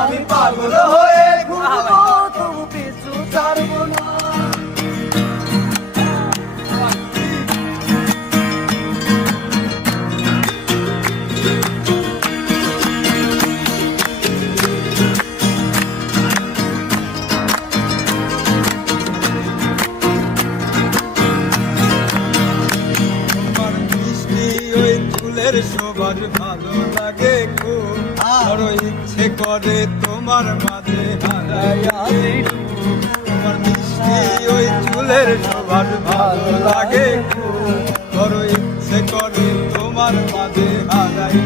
আমি পাগল হয়ে ঘুরবো তবু পিছু ছাড়বো না। সবার ভালো লাগে খুব, বড় ইচ্ছে করে তোমার মাঝে হারাই। তোমার মিষ্টি ওই চুলের সবার ভালো লাগে খুব, বড় ইচ্ছে করে তোমার মাঝে হারাই।